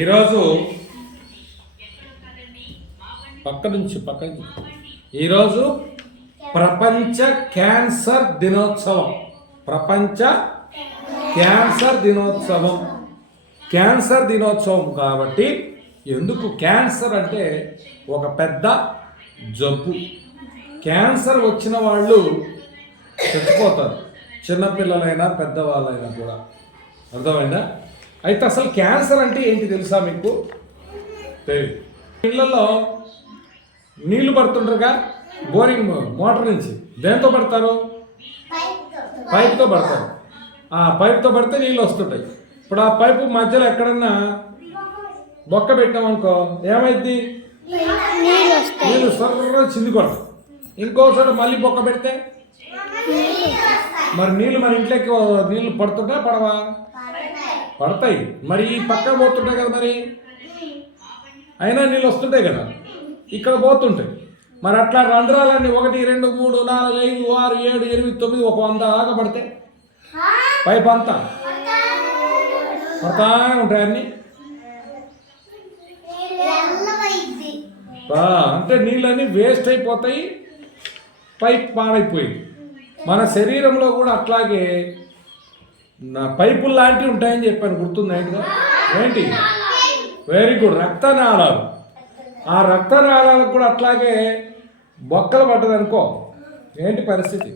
ఈరోజు ఈరోజు ప్రపంచ క్యాన్సర్ దినోత్సవం. ప్రపంచ క్యాన్సర్ దినోత్సవం. క్యాన్సర్ దినోత్సవం కాబట్టి ఎందుకు క్యాన్సర్ అంటే ఒక పెద్ద జబ్బు. క్యాన్సర్ వచ్చిన వాళ్ళు చచ్చిపోతారు, చిన్నపిల్లలైనా పెద్దవాళ్ళైనా కూడా. అర్థమైందా? అయితే అసలు క్యాన్సర్ అంటే ఏంటి తెలుసా మీకు? తెలియదు. ఇళ్లలో నీళ్లు పడుతుంటారుగా, బోరింగ్ మోటార్ నుంచి. దేంతో పడతారు? పైప్తో పడతారు. ఆ పైప్తో పడితే నీళ్ళు వస్తుంటాయి. ఇప్పుడు ఆ పైపు మధ్యలో ఎక్కడన్నా బొక్క పెట్టామనుకో ఏమైంది? నీళ్ళు సర్ర చింది కొడతాయి. ఇంకోసారి మళ్ళీ బొక్క పెడితే మరి నీళ్ళు మన ఇంట్లోకి నీళ్ళు పడుతుంటా పడవా? పడతాయి. మరి ఈ పక్క పోతుంటాయి కదా, మరి అయినా నీళ్ళు వస్తుంటాయి కదా, ఇక్కడ పోతుంటాయి. మరి అట్లా రంధ్రాలన్నీ 1, 2, 3, 4, 5, 6, 7, 8, 9 ఒక 100 దాకా పడితే పైప్ అంతా పడతా ఉంటాయి అన్నీ. అంటే నీళ్ళన్నీ వేస్ట్ అయిపోతాయి, పైప్ పాడైపోయింది. మన శరీరంలో కూడా అట్లాగే పైపులు లాంటివి ఉంటాయని చెప్పాను, గుర్తుందా? ఏంటి? Very good. రక్తనాళాలు. ఆ రక్తనాళాలకు కూడా అట్లాగే బొక్కలు పడ్డదనుకో ఏంటి పరిస్థితి?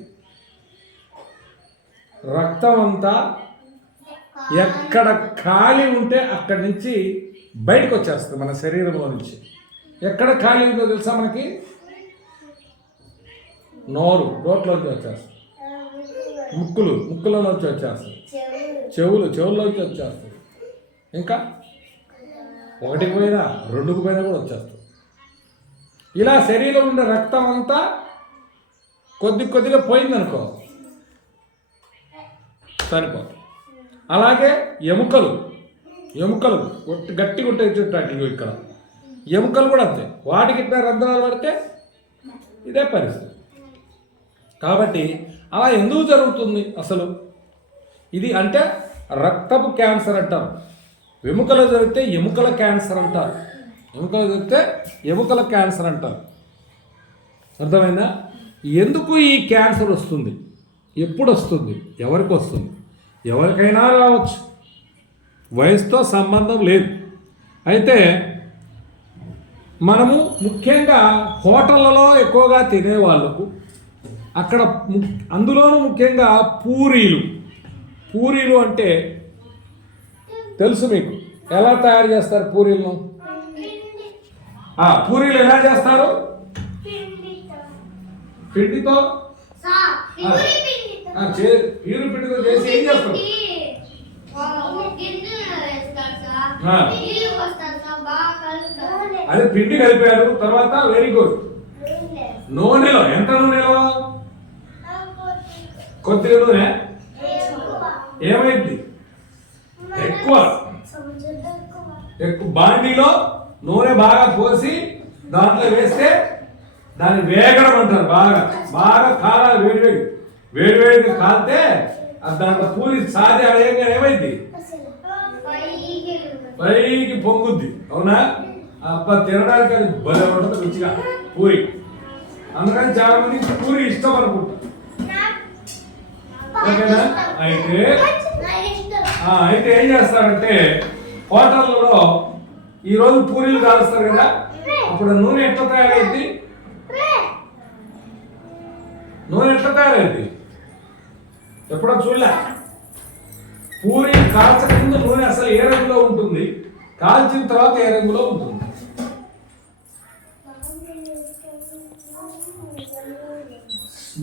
రక్తం అంతా ఎక్కడ ఖాళీ ఉంటే అక్కడి నుంచి బయటకు వచ్చేస్తుంది మన శరీరంలో నుంచి. ఎక్కడ ఖాళీ ఉందో తెలుసా మనకి? నోట్లోంచి వచ్చేస్తుంది, ముక్కులోంచి వచ్చేస్తుంది, చెవుల్లోంచి వచ్చేస్తుంది, ఇంకా 1కి పోయినా 2కి పోయినా కూడా వచ్చేస్తుంది. ఇలా శరీరంలో ఉండే రక్తం అంతా కొద్దిగా పోయిందనుకో సరిపోతుంది. అలాగే ఎముకలు గట్టిగా ఉంటాయి చుట్టాలు. ఇక్కడ ఎముకలు కూడా అంతే. వాటికి ఇట్లా రంధ్రాలు పడితే ఇదే పరిస్థితి. కాబట్టి అలా ఎందుకు జరుగుతుంది అసలు? ఇది అంటే రక్తపు క్యాన్సర్ అంటారు. ఎముకలు జరిగితే ఎముకల క్యాన్సర్ అంటారు. ఎముకల క్యాన్సర్ అంటారు. అర్థమైందా? ఎందుకు ఈ క్యాన్సర్ వస్తుంది? ఎప్పుడు వస్తుంది? ఎవరికి వస్తుంది? ఎవరికైనా రావచ్చు, వయసుతో సంబంధం లేదు. అయితే మనము ముఖ్యంగా హోటళ్ళలో ఎక్కువగా తినేవాళ్ళకు అక్కడ అందులోనూ ముఖ్యంగా పూరీలు అంటే తెలుసు మీకు? ఎలా తయారు చేస్తారు పూరీలను? పూరీలు ఎలా చేస్తారు? పిండితో, ప్యూరి పిండితో చేసి ఏం చేస్తారు? అదే పిండి కలిపారు. తర్వాత వెరీ గుడ్. నూనెలో, ఎంత నూనెలో? కొద్దిగా నూనె. ఏమైంది? ఎక్కువ బాండీలో నూనె బాగా పోసి దాంట్లో వేస్తే దాన్ని వేగడం అంటారు. బాగా కాలాలి. వేడివేడిగా కాలితే దాంట్లో పూరి సాది అడగంగా ఏమైంది? పైకి పొంగుద్ది. అవునా? తినడానికి అది భలే ఉంటుంది రుచిగా పూరి. అందుకని చాలా మందికి పూరి ఇష్టం అనుకుంటా. ఓకేనా? అయితే ఏం చేస్తారంటే హోటళ్ళలో ఈరోజు పూరీలు కాలుస్తారు కదా, అప్పుడు నూనె ఎట్లా తయారైంది? ఎప్పుడో చూడలే? పూరి కాల్చకముందు నూనె అసలు ఏ రంగులో ఉంటుంది, కాల్చిన తర్వాత ఏ రంగులో ఉంటుంది?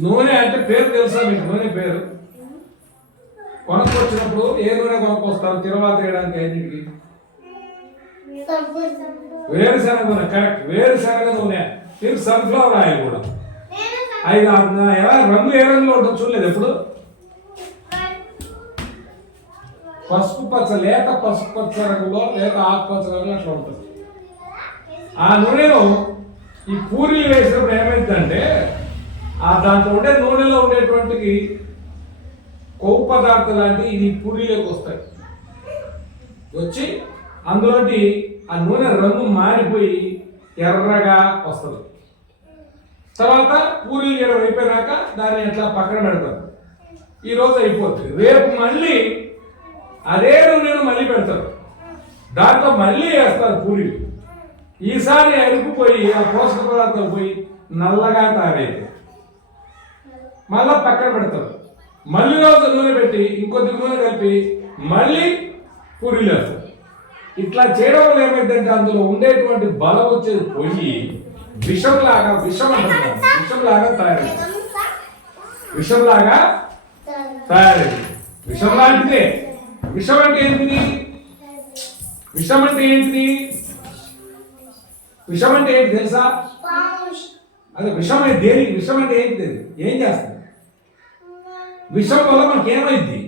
నూనె అంటే పేరు తెలుసా మీకు? నూనె పేరు కొనుక్కొచ్చినప్పుడు ఏ నూనె కొనుక్కొస్తారు తిరువాత వేయడానికి? అన్నిటికి వేరుశనగ నూనె. కరెక్ట్, వేరుశనగ నూనె. మీకు సన్ఫ్లవర్ ఆయిల్ కూడా. ఎలా రంగు ఏ రంగులో ఉంటుంది చూడలేదు ఎప్పుడు? పసుపు పచ్చ, లేత పసుపు పచ్చ రంగులో, లేత ఆకుపచ్చ రంగులో అట్లా ఉంటుంది. ఆ నూనెలో ఈ పూరీలు వేసినప్పుడు ఏమైందంటే దాంట్లో ఉండే నూనెలో ఉండేటువంటి కొవ్వు పదార్థాలు లాంటి ఈ పూరీలోకి వస్తాయి. వచ్చి అందులోటి ఆ నూనె రంగు మారిపోయి ఎర్రగా వస్తుంది. తర్వాత పూరీలు చేయడం అయిపోయినాక దాన్ని అట్లా పక్కన పెడతారు. ఈరోజు అయిపోతుంది. రేపు మళ్ళీ అదే నూనెను మళ్ళీ పెడతారు, దాంట్లో మళ్ళీ వేస్తారు పూరీలు. ఈసారి అరిగిపోయి ఆ పోషక పదార్థాలు పోయి నల్లగా తయారైతాయి. మళ్ళా పక్కన పెడతారు. మళ్ళీ రోజు నూనె పెట్టి ఇంకొద్ది నూనె కలిపి మళ్ళీ పూరీలు వేస్తారు. ఇట్లా చేయడం వల్ల ఏమైందంటే అందులో ఉండేటువంటి బలం వచ్చేది పోయి విషంలాగా తయారైంది. విషం లాంటిదే. విషం అంటే ఏంటిది? విషం అంటే ఏంటి తెలుసా? అదే విషం అంటే దేనికి? విషం అంటే ఏంటి? ఏం చేస్తుంది? విషం వల్ల మనకి ఏమైంది?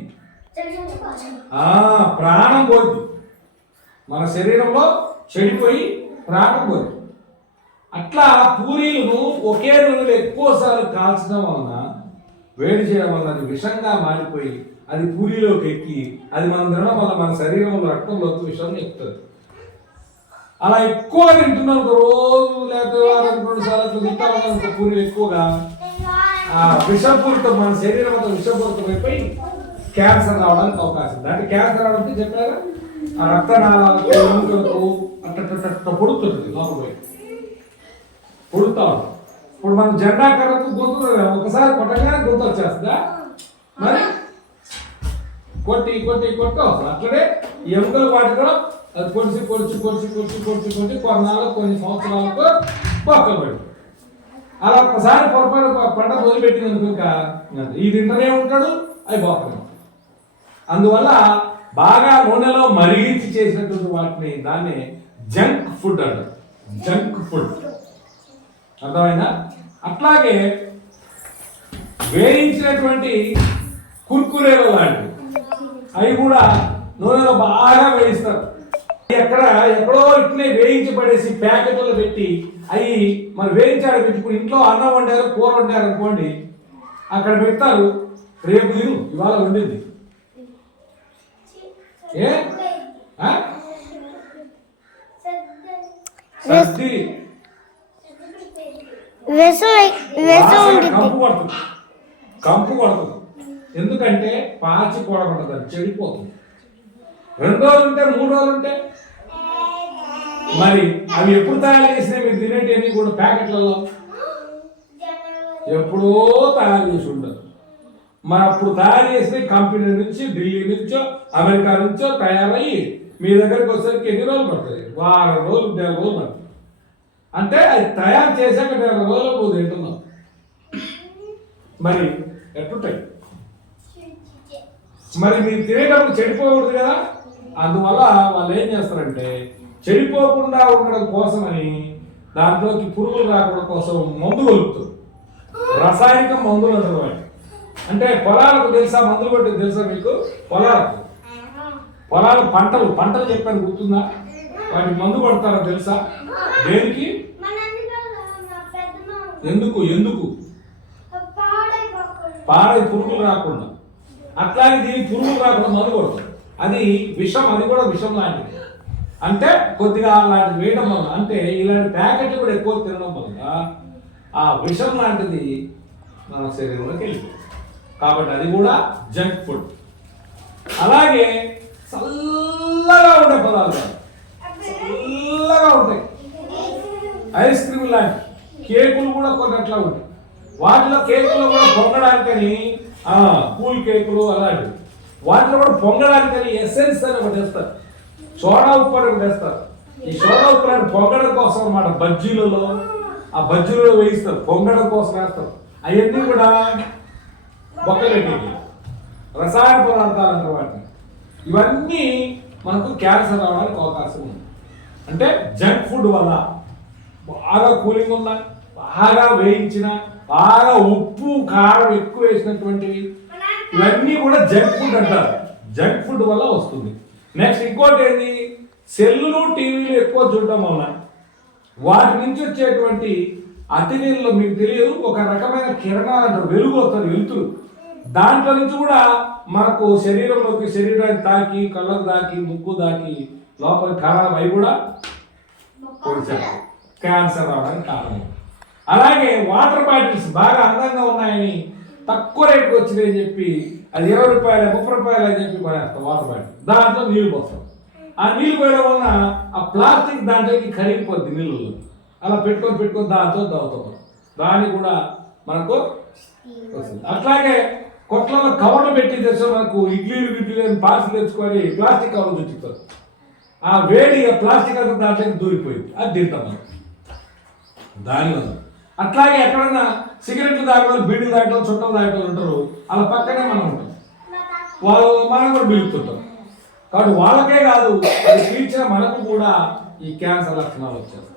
ప్రాణం పోద్ది. మన శరీరంలో చెడిపోయి ప్రాణం పోద్ది. అట్లా పూరీలను ఒకే నూనెలో ఎక్కువసార్లు కాల్చడం వలన, వేడి చేయడం వల్ల అది విషంగా మారిపోయి అది పూరీలోకి ఎక్కి అది మనం తినడం వల్ల మన శరీరంలో రక్తంలోకి విషం ఎక్కుతుంది. అలా ఎక్కువ తింటున్నాం రోజు, లేకపోతే 2 సార్లు తింటామనుకో పూరీలు ఎక్కువగా, ఆ విషపూరితం మన శరీరం అంతా విషపూరితం అయిపోయి క్యాన్సర్ రావడానికి అవకాశం ఉంది. అంటే క్యాన్సర్ రావడానికి చెప్పారా, ఆ రక్తనాళాలకు ఎముకలకు అట్ట పొడుతుంది, లోపల పొడుతా ఉంటాం. ఇప్పుడు మనం జెండా కర్రకు గొంతు ఒకసారి కొట్టగానే గొంతు వచ్చేస్తుందా? మరి కొట్టి వస్తుంది. అట్లనే ఎముకలు వాటి కూడా అది పొడిచి కొన్నాళ్ళకు కొన్ని సంవత్సరాలకు బొక్కలు పడి అలా ఒకసారి పొరపాటు పంట మొదలుపెట్టింది అనుకో ఈ తింటనే ఉంటాడు, అవి బొక్కలు. అందువల్ల బాగా నూనెలో మరిగించి చేసినటువంటి వాటిని దాన్ని జంక్ ఫుడ్ అంటారు. జంక్ ఫుడ్ అర్థమైనా? అట్లాగే వేయించినటువంటి కుర్కురేలు లాంటివి అవి కూడా నూనెలో బాగా వేయిస్తారు. ఎక్కడో ఇట్లే వేయించి పడేసి ప్యాకెట్లో పెట్టి అవి మరి వేయించాడు పెట్టుకుని ఇంట్లో అన్నం వండారు, కూర వండారు అనుకోండి, అక్కడ పెడతారు. రేపు తిను, ఇవాళ వండింది. కంపు పడుతుంది. ఎందుకంటే పాచి కూడబడుతుంది, అది చెడిపోతుంది. 2 రోజులు ఉంటే 3 రోజులు ఉంటే మరి అవి ఎప్పుడు తయారు చేసినాయి? మీరు తినేటివన్నీ కూడా ప్యాకెట్లలో ఎప్పుడో తయారు చేసి ఉండదు. మరి అప్పుడు తయారు చేసిన కంపెనీ నుంచి, ఢిల్లీ నుంచో, అమెరికా నుంచో తయారయ్యి మీ దగ్గరికి వచ్చేసరికి ఎన్ని రోజులు పడుతుంది? 1 వారం రోజులు, 10 రోజులు పడుతుంది. అంటే అది తయారు చేశాక 10 రోజులు నువ్వు తింటున్నావు. మరి ఎట్లుంటాయి? మరి మీరు తినేటప్పుడు చెడిపోకూడదు కదా. అందువల్ల వాళ్ళు ఏం చేస్తారంటే చెడిపోకుండా ఉండడం కోసమని దాంట్లోకి పురుగులు రాకుండా కోసం మందు కలుపుతారు. రసాయనిక మందులు అంటారు. అంటే పొలాలకు తెలుసా మందులు కొట్టేది? తెలుసా మీకు? పొలాలు పంటలు చెప్పాను, గుర్తుందా? వాటి మందు కొడతారో తెలుసా? దేనికి? ఎందుకు పాడై పురుగులు రాకుండా. అట్లాంటిది పురుగులు రాకుండా మందు కొడతారు. అది విషం, అది కూడా విషం లాంటిది. అంటే కొద్దిగా అలాంటిది వేయడం వల్ల, అంటే ఇలాంటి ప్యాకెట్లు కూడా ఎక్కువ తినడం వల్ల ఆ విషం లాంటిది మన శరీరంలోకి వెళ్ళిపోతుంది. కాబట్టి అది కూడా జంక్ ఫుడ్. అలాగే చల్లగా ఉండే పదార్థాలు, చల్లగా ఉంటాయి. ఐస్ క్రీమ్ లాంటి కేకులు కూడా కొన్ని అట్లా ఉంటాయి. వాటిలో కేకులో కూడా పొంగడానికని కూల్ కేకులు అలాంటివి, వాటిలో కూడా పొంగడానికని ఎసెన్స్ అని ఒకటి వేస్తారు, సోడా ఉప్పు అని ఒకటి వేస్తారు. ఈ సోడా ఉప్పు అని పొంగడం కోసం అన్నమాట. బజ్జీలలో ఆ బజ్జీలలో వేయిస్తారు, పొంగడం కోసం వేస్తారు. అవన్నీ కూడా బొక్కలేటి రసాయన పదార్థాలు అంటారు వాటిని. ఇవన్నీ మనకు క్యాన్సర్ రావడానికి అవకాశం ఉంది. అంటే జంక్ ఫుడ్ వల్ల బాగా కూలింగ్ ఉన్న, బాగా వేయించిన, బాగా ఉప్పు కారం ఎక్కువ వేసినటువంటివి, ఇవన్నీ కూడా జంక్ ఫుడ్ అంటారు. జంక్ ఫుడ్ వల్ల వస్తుంది. నెక్స్ట్ ఇంకోటి ఏంటి? సెల్లులు, టీవీలు ఎక్కువ చూడటం వల్ల వాటి నుంచి వచ్చేటువంటి అతినీళ్ళలో మీకు తెలియదు, ఒక రకమైన కిరణాలు అంటారు, వెలుగు వస్తారు, వెలుతురు. దాంట్లో నుంచి కూడా మనకు శరీరంలోకి, శరీరాన్ని తాకి, కళ్ళకు తాకి, ముక్కు తాకి లోపల ఖరాబ్ అయి కూడా పొడిచారు, క్యాన్సర్ రావడానికి కారణం. అలాగే వాటర్ బాటిల్స్ బాగా అందంగా ఉన్నాయని తక్కువ రేటుకి వచ్చినాయని చెప్పి అది 20 రూపాయలు 30 రూపాయలు అని చెప్పి కొనేస్తాం వాటర్ బాటిల్, దాంట్లో నీళ్ళు పోస్తాం. ఆ నీళ్ళు పోయడం వలన ఆ ప్లాస్టిక్ దాంట్లోకి కరిగిపోద్ది నీళ్ళు, అలా పెట్టుకొని దాంతో తాగుతాం, దాన్ని కూడా మనకు వస్తుంది. అట్లాగే కొట్లలో కవర్లు పెట్టి తెచ్చే మనకు ఇడ్లీలు పార్సల్ తెచ్చుకొని ప్లాస్టిక్ కవర్లు తెచ్చుతారు, ఆ వేడి ప్లాస్టిక్ అంతా దాంట్లోకి దూరిపోయింది, అది తింటాం మనం దానివల్ల. అట్లాగే ఎక్కడన్నా సిగరెట్లు తాగడం బీడీలు తాగడం చుట్టలు తాగడం ఉంటారు, అలా పక్కనే మనం ఉంటాం, మనం కూడా బిగుతుంటాం. కాబట్టి వాళ్ళకే కాదు అది పీల్చిన మనకు కూడా ఈ క్యాన్సర్ లక్షణాలు వచ్చేస్తాయి.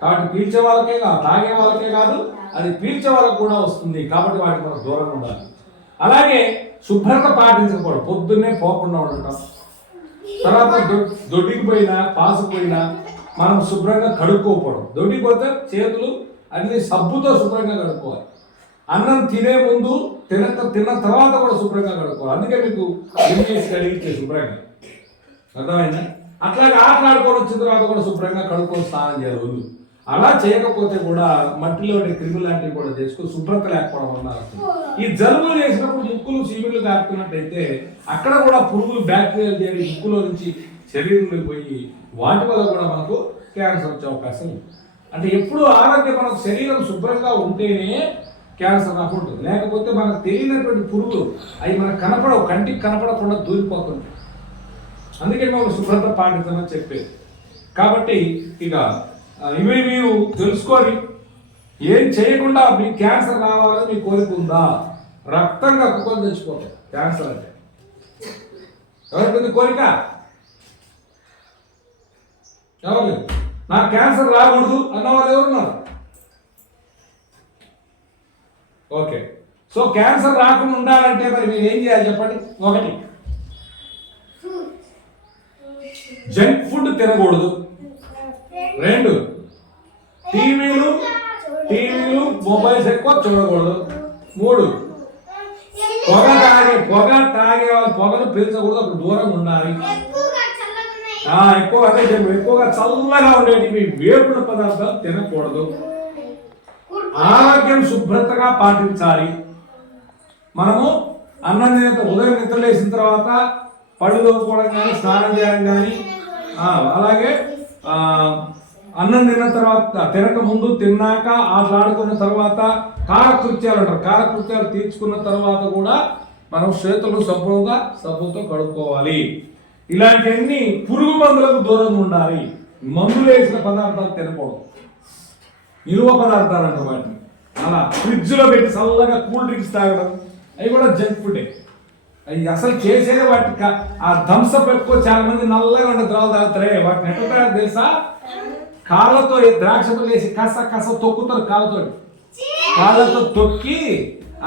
కాబట్టి పీల్చే వాళ్ళకే కాదు, తాగే వాళ్ళకే కాదు, అది పీల్చే వాళ్ళకు కూడా వస్తుంది. కాబట్టి వాటికి మనం దూరంగా ఉండాలి. అలాగే శుభ్రత పాటించకపోవడం, పొద్దున్నే పోకుండా ఉండటం, తర్వాత దొడ్డికి పోయినా పాసుకుపోయినా మనం శుభ్రంగా కడుక్కోకపోవడం, దొడ్డికి పోతే చేతులు అన్ని సబ్బుతో శుభ్రంగా కడుక్కోవాలి. అన్నం తినే ముందు తిన్న తర్వాత కూడా శుభ్రంగా కడుక్కోవాలి. అందుకే మీకు చేసి కడిగితే శుభ్రంగా, అర్థమైందా? అట్లాగే ఆటలాడుకొని వచ్చిన తర్వాత కూడా శుభ్రంగా కడుక్కొని స్నానం చేయాలి ఒళ్ళు. అలా చేయకపోతే కూడా మట్టిలో క్రిములు లాంటివి కూడా చేసుకుని శుభ్రత లేకపోవడం వల్ల ఈ జలుబులు చేసినప్పుడు ముక్కులు చీమిళ్ళు కారుతున్నట్టయితే అక్కడ కూడా పురుగులు బ్యాక్టీరియాలు చేరి ముక్కులో నుంచి శరీరంలోకి పోయి వాటి వల్ల కూడా మనకు క్యాన్సర్ వచ్చే అవకాశం ఉంది. అంటే ఎప్పుడు ఆరోగ్యం మనకు శరీరం శుభ్రంగా ఉంటేనే క్యాన్సర్ రాకుండా, లేకపోతే మనకు తెలియనటువంటి పురుగులు అవి మనకు కనపడవు, కంటికి కనపడకుండా దూరిపోతుంది. అందుకే మనం శుభ్రత పాటించమని చెప్పేది. కాబట్టి ఇక ఇవి మీరు తెలుసుకొని ఏం చేయకుండా మీకు క్యాన్సర్ రావాలని మీ కోరిక ఉందా? రక్తం కక్కుకొని తెచ్చిపోతాం క్యాన్సర్ అంటే. ఎవరికి కోరిక? ఎవరు? నాకు క్యాన్సర్ రాకూడదు అన్న వాళ్ళు ఎవరున్నారు? ఓకే, సో క్యాన్సర్ రాకుండా ఉండాలంటే మరి మీరు ఏం చేయాలి చెప్పండి. ఒకటి, జంక్ ఫుడ్ తినకూడదు. రెండు, టీవీలు మొబైల్స్ ఎక్కువ చూడకూడదు. మూడు, పొగ తాగే వాళ్ళు పొగను పీల్చకూడదు, అప్పుడు దూరంగా ఉండాలి. ఎక్కువగా చల్లగా ఉండేటివి వేపుడు పదార్థాలు తినకూడదు. ఆరోగ్యం శుభ్రతగా పాటించాలి. మనము అన్నం ఉదయం నిద్ర లేచిన తర్వాత పళ్ళు తోముకోవడం కానీ, స్నానం చేయడం కానీ, అలాగే అన్నం తిన్న తర్వాత, తినక ముందు, తిన్నాక, ఆటలాడుకున్న తర్వాత, కాలకృత్యాలు అంటారు, కాలకృత్యాలు తీర్చుకున్న తర్వాత కూడా మనం చేతులు శుభ్రంగా సబ్బుతో కడుక్కోవాలి. ఇలాంటివన్నీ పురుగు మందులకు దూరంగా ఉండాలి. మందులు వేసిన పదార్థాలు తినకూడదు, నిలువ పదార్థాలు అంటారు వాటిని. అలా ఫ్రిడ్జ్లో పెట్టి చల్లగా కూల్ డ్రింక్స్ తాగడం, అవి కూడా జంక్ ఫుడ్. అవి అసలు చేసేదే వాటి ఆ థమ్స్అప్ ఎక్కువ చాలా మంది నల్లగా ఉండే ద్రావలు తాగుతారే, వాటిని ఎట్లా తాగారు తెలుసా? కాళ్ళతో ద్రాక్షతో వేసి కస తొక్కుతారు, కాళ్ళతో తొక్కి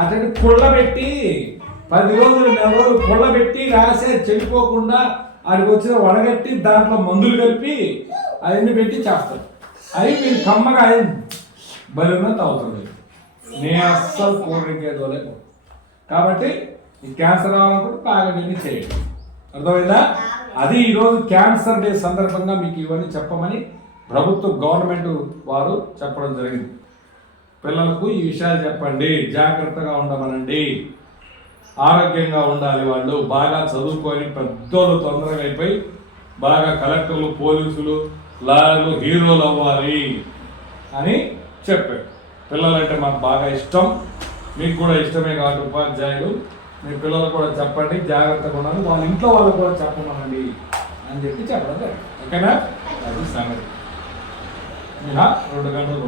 అతని కుళ్ళబెట్టి 10 రోజులు 4 రోజులు కుళ్ళబెట్టి రాసే చెడిపోకుండా ఆడికి వచ్చిన వడగట్టి దాంట్లో మందులు కలిపి అవన్నీ పెట్టి చేస్తారు. అవి మీరు కమ్మగా బలిన తాగుతుంది. నేను అస్సలు కూల్ డ్రింక్ ఏదోలేదు. కాబట్టి ఈ క్యాన్సర్ రావాలనుకుంటే తాగడానికి చేయండి. అర్థమైందా? అది ఈరోజు క్యాన్సర్ డే సందర్భంగా మీకు ఇవన్నీ చెప్పమని గవర్నమెంట్ వారు చెప్పడం జరిగింది. పిల్లలకు ఈ విషయాలు చెప్పండి, జాగ్రత్తగా ఉండమనండి, ఆరోగ్యంగా ఉండాలి. వాళ్ళు బాగా చదువుకొని పెద్దోళ్ళు తొందరగా అయిపోయి బాగా కలెక్టర్లు, పోలీసులు, లాయర్లు, హీరోలు అవ్వాలి అని చెప్పారు. పిల్లలంటే మాకు బాగా ఇష్టం, మీకు కూడా ఇష్టమే కాబట్టి ఉపాధ్యాయులు మీ పిల్లలు కూడా చెప్పండి, జాగ్రత్తగా ఉండాలి, వాళ్ళ ఇంట్లో వాళ్ళు కూడా చెప్పమనండి అని చెప్పి చెప్పడం. ఓకేనా? అది సంగతి. 2 గంటలు